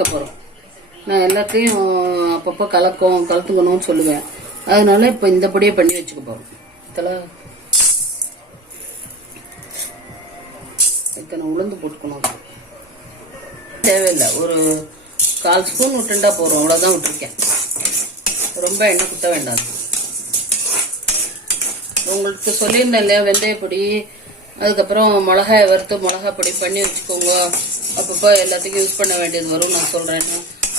போகிறோம். நான் எல்லாத்தையும் அப்பப்போ கலத்துக்கணும்னு சொல்லுவேன். அதனால இப்போ இந்த பொடியை பண்ணி வச்சுக்க போகிறோம். இத்தனை உளுந்து போட்டுக்கணும். தேவையில்லை, ஒரு 1/4 ஸ்பூன் விட்டுண்டா போகிறோம். அவ்வளோதான் விட்டுருக்கேன். ரொம்ப எண்ணெய் குத்த வேண்டாம். உங்களுக்கு சொல்லியிருந்தேன் இல்லையா, வெந்தயப்பொடி, அதுக்கப்புறம் மிளகாயை வறுத்து மிளகா பொடி பண்ணி வச்சுக்கோங்க. அப்பப்போ எல்லாத்துக்கும் யூஸ் பண்ண வேண்டியது வரும் நான் சொல்கிறேன்.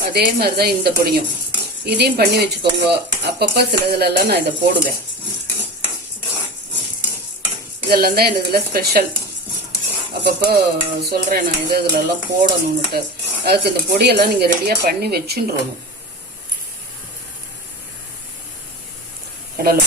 அதே மாதிரி தான் இந்த பொடியும், இதையும் பண்ணி வச்சுக்கோங்க. அப்பப்போ சிலதுலலாம் நான் இதை போடுவேன். இதெல்லாம் தான் எனக்கு இதில் ஸ்பெஷல். அப்பப்போ சொல்கிறேன் நான் இதுலெல்லாம் போடணுன்னுட்டு. அதுக்கு இந்த பொடியெல்லாம் நீங்கள் ரெடியாக பண்ணி வச்சுன்றணும். கடலை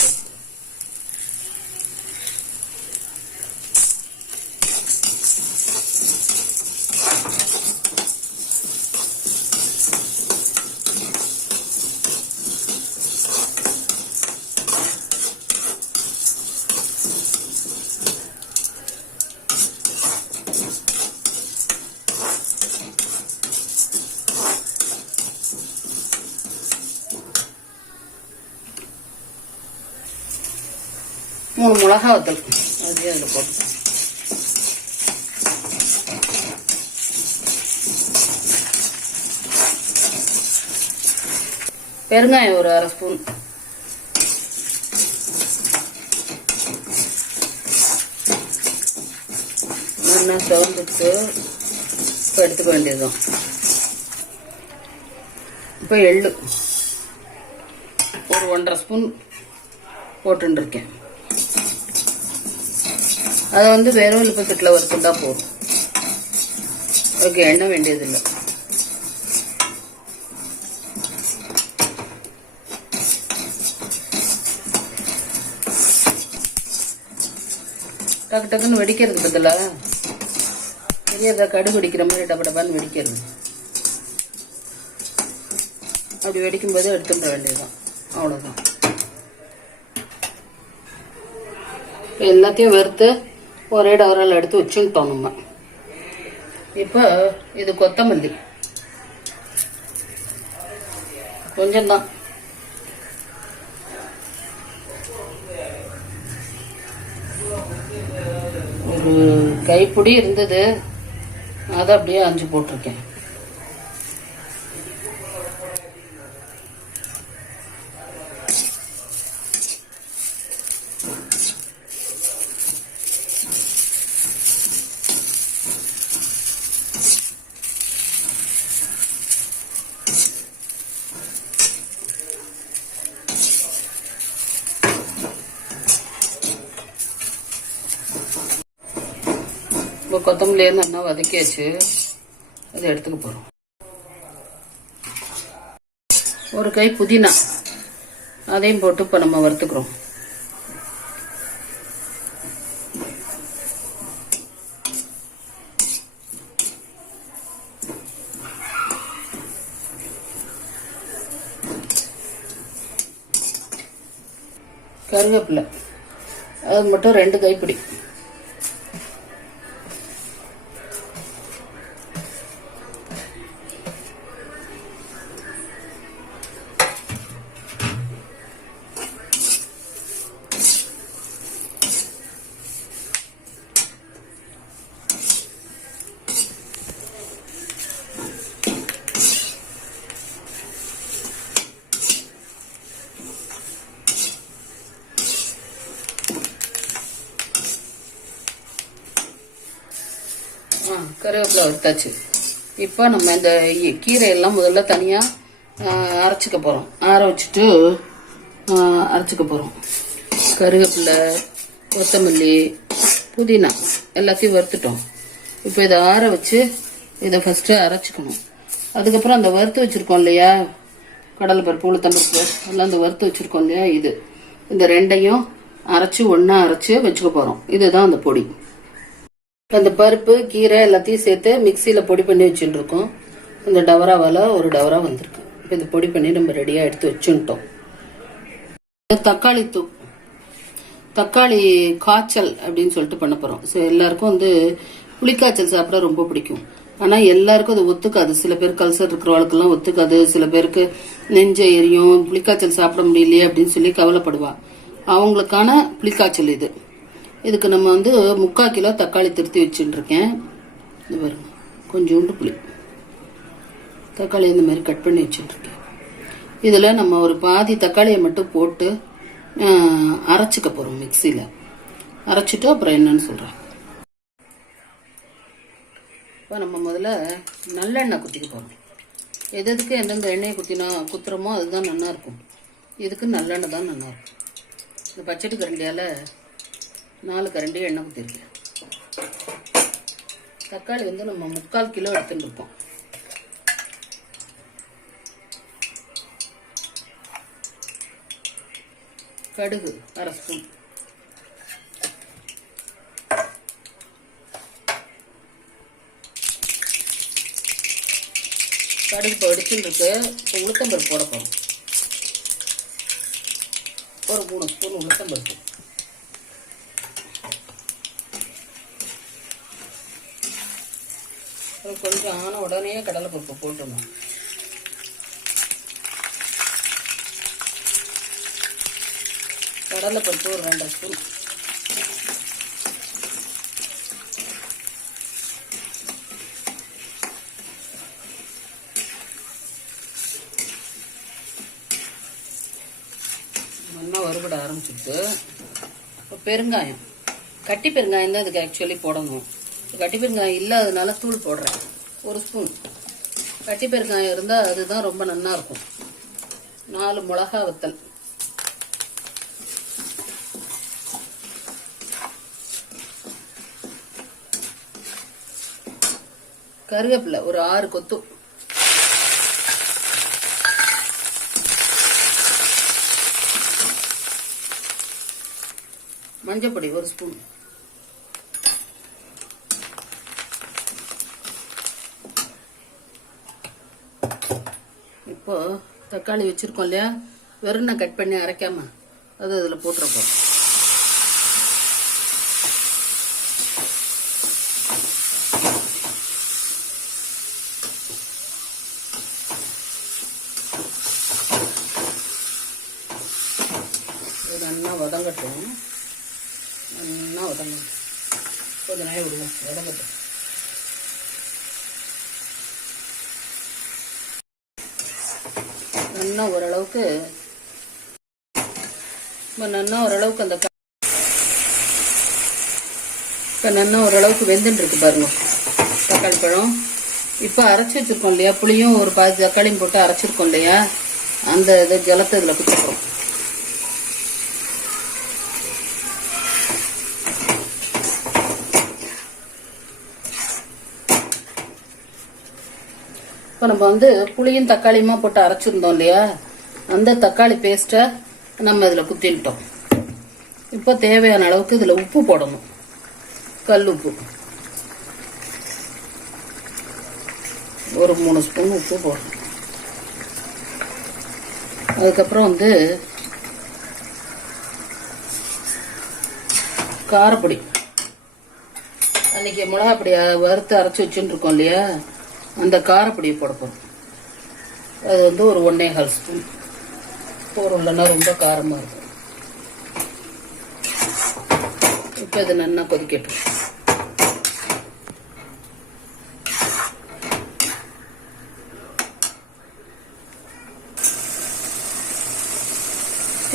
மூணு மிளகா வத்தல் அதையும் அதில் போட்டு பெருங்காயம் ஒரு 1/2 ஸ்பூன், நல்லா சவுந்துட்டு இப்போ எடுத்துக்க வேண்டியதுதான். இப்போ எள்ளு ஒரு 1/2 ஸ்பூன் போட்டுருக்கேன். அதை வெறும் இழுப்பக்கட்டில் வறுத்துட்டா போதும். ஓகே, எண்ணெய் வேண்டியதில்லை. டக்கு டக்குன்னு வெடிக்கிறது பதிலாக பெரியதா கடுகு வெடிக்கிற மாதிரி டப்படப்பான்னு வெடிக்கிறது. அப்படி வெடிக்கும்போது எடுத்துட வேண்டியதுதான். அவ்வளோதான். எல்லாத்தையும் வறுத்து ஒரே டவரால் எடுத்து வச்சுட்டோம் நம்ம. இப்போ இது கொத்தமல்லி கொஞ்சம்தான். ஒரு கைப்பிடி இருந்தது, அதை அப்படியே 5 போட்டிருக்கேன். இப்போ கொத்தமல்லியை நல்லா வதக்கியாச்சு. அதை எடுத்துக்க போகிறோம். ஒரு கை புதினா அதையும் போட்டு இப்போ நம்ம வறுத்துக்கிறோம். கருவேப்பிலை அது மட்டும் 2 கைப்பிடி. கருவேப்பிலை வறுத்தாச்சு. இப்போ நம்ம இந்த கீரையெல்லாம் முதல்ல தனியாக அரைச்சிக்க போகிறோம். ஆற வச்சுட்டு அரைச்சிக்க போகிறோம். கருவேப்பிலை, கொத்தமல்லி, புதினா எல்லாத்தையும் வறுத்துட்டோம். இப்போ இதை ஆற வச்சு இதை ஃபஸ்ட்டு அரைச்சிக்கணும். அதுக்கப்புறம் அந்த வறுத்து வச்சுருக்கோம் இல்லையா, கடலை பருப்பு, உளுத்தம்பருப்பு எல்லாம் அந்த வறுத்து வச்சுருக்கோம் இல்லையா, இந்த 2ஐயும் அரைச்சி ஒன்றா அரைச்சி வச்சுக்க போகிறோம். இதுதான் அந்த பொடி. அந்த பருப்பு, கீரை எல்லாத்தையும் சேர்த்து மிக்சியில் பொடி பண்ணி வச்சுட்டு இருக்கோம். இந்த டவராவால் ஒரு டவரா வந்திருக்கு. இப்போ இந்த பொடி பண்ணி நம்ம ரெடியாக எடுத்து வச்சுட்டோம். தக்காளி காய்ச்சல் அப்படின்னு சொல்லிட்டு பண்ண போகிறோம். ஸோ எல்லாருக்கும் புளிக்காய்ச்சல் சாப்பிட ரொம்ப பிடிக்கும். ஆனால் எல்லாருக்கும் அது ஒத்துக்காது. சில பேருக்கு கல்சர் இருக்கிறவளுக்கெல்லாம் ஒத்துக்காது. சில பேருக்கு நெஞ்ச எரியும், புளிக்காய்ச்சல் சாப்பிட முடியலையே அப்படின்னு சொல்லி கவலைப்படுவா. அவங்களுக்கான புளிக்காய்ச்சல் இது. இதுக்கு நம்ம வந்து 3/4 கிலோ தக்காளி திருத்தி வச்சுட்டு இருக்கேன். இது பாருங்க, கொஞ்சோண்டு புளி, தக்காளி இந்த மாதிரி கட் பண்ணி வச்சுட்டு இருக்கேன். இதில் நம்ம ஒரு பாதி தக்காளியை மட்டும் போட்டு அரைச்சிக்க போகிறோம். மிக்சியில் அரைச்சிட்டு அப்புறம் என்னன்னு சொல்கிறேன். இப்போ நம்ம முதல்ல நல்லெண்ணெய் குத்திக்க போகிறோம். எதுக்கு எந்தெந்த எண்ணெயை குத்துறோமோ அதுதான் நல்லாயிருக்கும். இதுக்கு நல்லெண்ணெய் தான் நல்லாயிருக்கும். இந்த பச்சடி கரண்டியால் 4 கரண்டி எண்ணெய் குத்திருக்கேன். தக்காளி வந்து நம்ம 3/4 கிலோ எடுத்துட்டு இருக்கோம். கடுகு 1/2 ஸ்பூன், கடுகு இப்போ வெடிச்சுட்டு இருக்கு. இப்போ உளுத்தம்பருப்பு போட போகிறோம். ஒரு 3 ஸ்பூன் உளுத்தம்பருப்பு, கொஞ்சம் ஆன உடனே கடலைப்பருப்பு போட்டுடணும். கடலைப்பருப்பு ஒரு 2 ஸ்பூன், நல்லா வறுபட ஆரம்பிச்சுட்டு இப்போ பெருங்காயம், கட்டி பெருங்காயம் தான் இதுக்கு ஆக்சுவலி போடணும். கட்டி பெருங்காயம் இல்லாததுனால தூள் போடுறேன். 1 ஸ்பூன். கட்டி பெருங்காயம் இருந்தால் அதுதான் ரொம்ப நல்லா இருக்கும். 4 மிளகா வத்தல், கருவேப்பிலை ஒரு 6 கொத்து, மஞ்சப்பொடி 1 ஸ்பூன், இப்போ தக்காளி வச்சிருக்கோம் இல்லையா, வெறும் கட் பண்ணி அரைக்காம அது அதில் போட்டுறப்போம். நல்லா வதங்கட்டும். நல்லா வதங்கட்டும், கொஞ்சம் நேரம் விடுவோம் வதங்கட்டும். நல்லா ஓரளவுக்கு அந்த இப்போ நல்லா ஓரளவுக்கு வெந்துட்டு இருக்கு பாருங்க தக்காளி பழம். இப்போ அரைச்சி வச்சிருக்கோம் இல்லையா, புளியும் ஒரு பாதி தக்காளியும் போட்டு அரைச்சிருக்கோம் இல்லையா, அந்த இதை ஜலத்தை இதில் குத்திக்கிறோம். இப்போ நம்ம வந்து புளியும் தக்காளியுமா போட்டு அரைச்சிருந்தோம் இல்லையா, அந்த தக்காளி பேஸ்ட்டை நம்ம இதில் குத்திட்டோம். இப்போ தேவையான அளவுக்கு இதில் உப்பு போடணும். கல் உப்பு ஒரு 3 ஸ்பூன் உப்பு போடணும். அதுக்கப்புறம் வந்து காரப்பொடி, அன்னைக்கு மிளகா பொடி வறுத்து அரைச்சி வச்சுட்டு இருக்கோம் இல்லையா, அந்த காரப்பொடியை போட போகிறோம். அது வந்து ஒரு 1.25 ஸ்பூன் போடும், இல்லைன்னா ரொம்ப காரமாக இருக்கும். இப்போ இது நல்லா கொதிக்கட்டும்.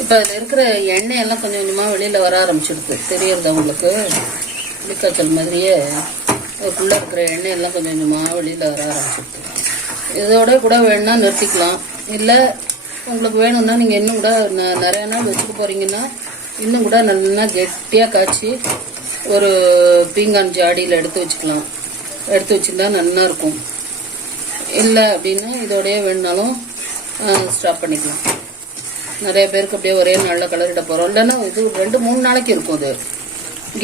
இப்போ அதில் இருக்கிற எண்ணெய் எல்லாம் கொஞ்சம் கொஞ்சமாக வெளியில் வர ஆரம்பிச்சிடுது. தெரியறது அவங்களுக்கு புளிக்காய்ச்சல் மாதிரியே அதுக்குள்ளே இருக்கிற எண்ணெய் எல்லாம் கொஞ்சம் கொஞ்சமாக வெளியில் வர ஆரம்பிச்சிடுது. இதோட கூட வேணும்னா நிறுத்திக்கலாம். இல்லை உங்களுக்கு வேணும்னா நீங்கள் இன்னும் கூட நிறையா நாள் வச்சுக்க போகிறீங்கன்னா இன்னும் கூட நல்லா கெட்டியாக காய்ச்சி ஒரு பீங்கான் ஜாடியில் எடுத்து வச்சுக்கலாம். எடுத்து வச்சுருந்தா நல்லா இருக்கும். இல்லை அப்படின்னா இதோடய வேணுனாலும் ஸ்டாப் பண்ணிக்கலாம். நிறைய பேருக்கு அப்படியே ஒரே நாளில் கலரிட போகிறோம். இல்லைன்னா இது 2-3 நாளைக்கு இருக்கும். அது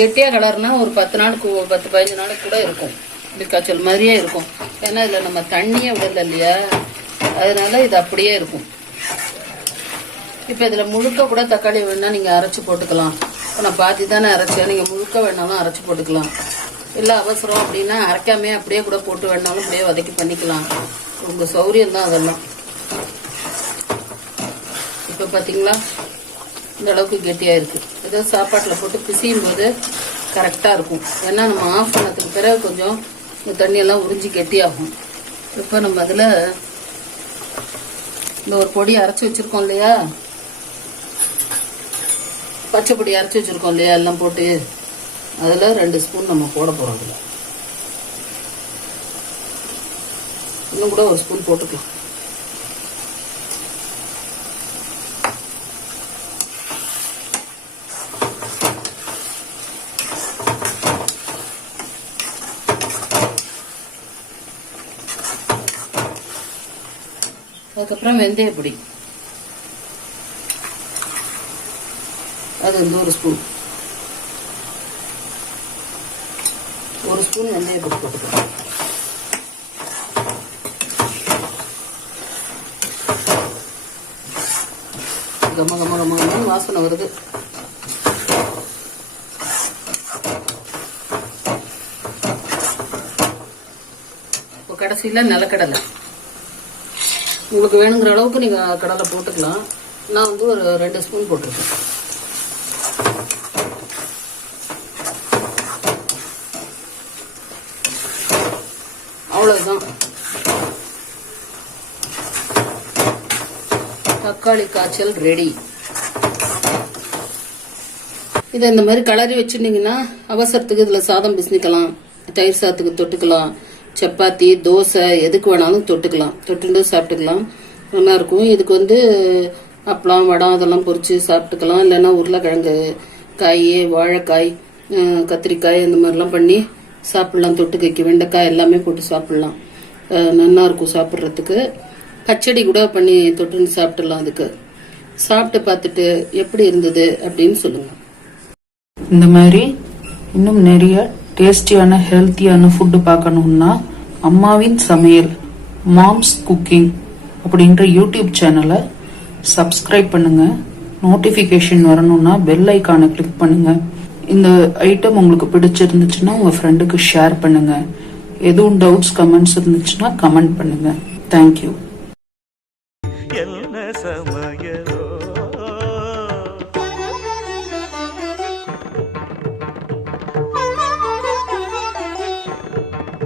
கெட்டியாக கலர்னா ஒரு 10 நாளுக்கு 10-15 நாளைக்கு கூட இருக்கும். புளிக்காய்ச்சல் மாதிரியே இருக்கும். ஏன்னா இதில் நம்ம தண்ணியே விடலை இல்லையா, அதனால இது அப்படியே இருக்கும். இப்போ இதில் முழுக்க கூட தக்காளி வேணால் நீங்கள் அரைச்சி போட்டுக்கலாம். இப்போ நான் பாதி தானே அரைச்சேன், நீங்கள் முழுக்க வேணாலும் அரைச்சி போட்டுக்கலாம். இல்லை அவசரம் அப்படின்னா அரைக்காமே அப்படியே கூட போட்டு வேணாலும் அப்படியே வதக்கி பண்ணிக்கலாம். உங்கள் சௌரியம் தான் அதெல்லாம். இப்போ பார்த்தீங்களா இந்த அளவுக்கு கெட்டியாக இருக்குது. ஏதோ சாப்பாட்டில் போட்டு பிசையும் போது கரெக்டாக இருக்கும். ஏன்னா நம்ம ஆஃப் பண்ணதுக்கு பிறகு கொஞ்சம் இந்த தண்ணியெல்லாம் உறிஞ்சி கெட்டியாகும். இப்போ நம்ம அதில் இந்த ஒரு பொடி அரைச்சி வச்சுருக்கோம் இல்லையா, பச்சை பொடி அரைச்சி வச்சுருக்கோம் இல்லையா, எல்லாம் போட்டு அதில் 2 ஸ்பூன் நம்ம போட போகிறோம். அதில் இன்னும் கூட 1 ஸ்பூன் போட்டுக்கலாம். அதுக்கப்புறம் வெந்தயப்பொடி அது வந்து 1 ஸ்பூன் வெந்தயப்பொடி போட்டுக்கலாம். கம கம கம கம வாசனை வருது. இப்போ கடைசியில் நிலக்கடலை உங்களுக்கு வேணுங்கிற அளவுக்கு நீங்கள் கடலை போட்டுக்கலாம். நான் வந்து ஒரு 2 ஸ்பூன் போட்டிருக்கேன். அவ்வளோதான். தக்காளி காய்ச்சல் ரெடி. இதை இந்த மாதிரி கலரி வச்சுருந்தீங்கன்னா அவசரத்துக்கு இதில் சாதம் பிசினிக்கலாம், தயிர் சாதத்துக்கு தொட்டுக்கலாம், சப்பாத்தி தோசை எதுக்கு வேணாலும் தொட்டுக்கலாம், தொட்டுண்டு சாப்பிட்டுக்கலாம். நல்லா இருக்கும். இதுக்கு வந்து அப்பளம் வடம் அதெல்லாம் பொரித்து சாப்பிட்டுக்கலாம். இல்லைன்னா உருளைக்கிழங்கு காய், வாழைக்காய், கத்திரிக்காய் அந்த மாதிரிலாம் பண்ணி சாப்பிட்லாம். தொட்டுக்கைக்கு வெண்டைக்காய் எல்லாமே போட்டு சாப்பிட்லாம். நல்லா இருக்கும் சாப்பிட்றதுக்கு. பச்சடி கூட பண்ணி தொட்டுன்னு சாப்பிட்டுலாம். அதுக்கு சாப்பிட்டு பார்த்துட்டு எப்படி இருந்தது அப்படின்னு சொல்லுங்கள். இந்த மாதிரி இன்னும் நிறைய டேஸ்டியான ஹெல்த்தியான ஃபுட்டு பார்க்கணும்னா அம்மாவின் சமையல் மாம்ஸ் குக்கிங் அப்படின்ற யூடியூப் சேனலை சப்ஸ்கிரைப் பண்ணுங்க. நோட்டிஃபிகேஷன் வரணும்னா பெல் ஐக்கானை கிளிக் பண்ணுங்க. இந்த ஐட்டம் உங்களுக்கு பிடிச்சிருந்துச்சுன்னா உங்க ஃப்ரெண்டுக்கு ஷேர் பண்ணுங்க. எதுவும் டவுட்ஸ் கமெண்ட்ஸ் இருந்துச்சுன்னா கமெண்ட் பண்ணுங்க. தேங்க்யூ.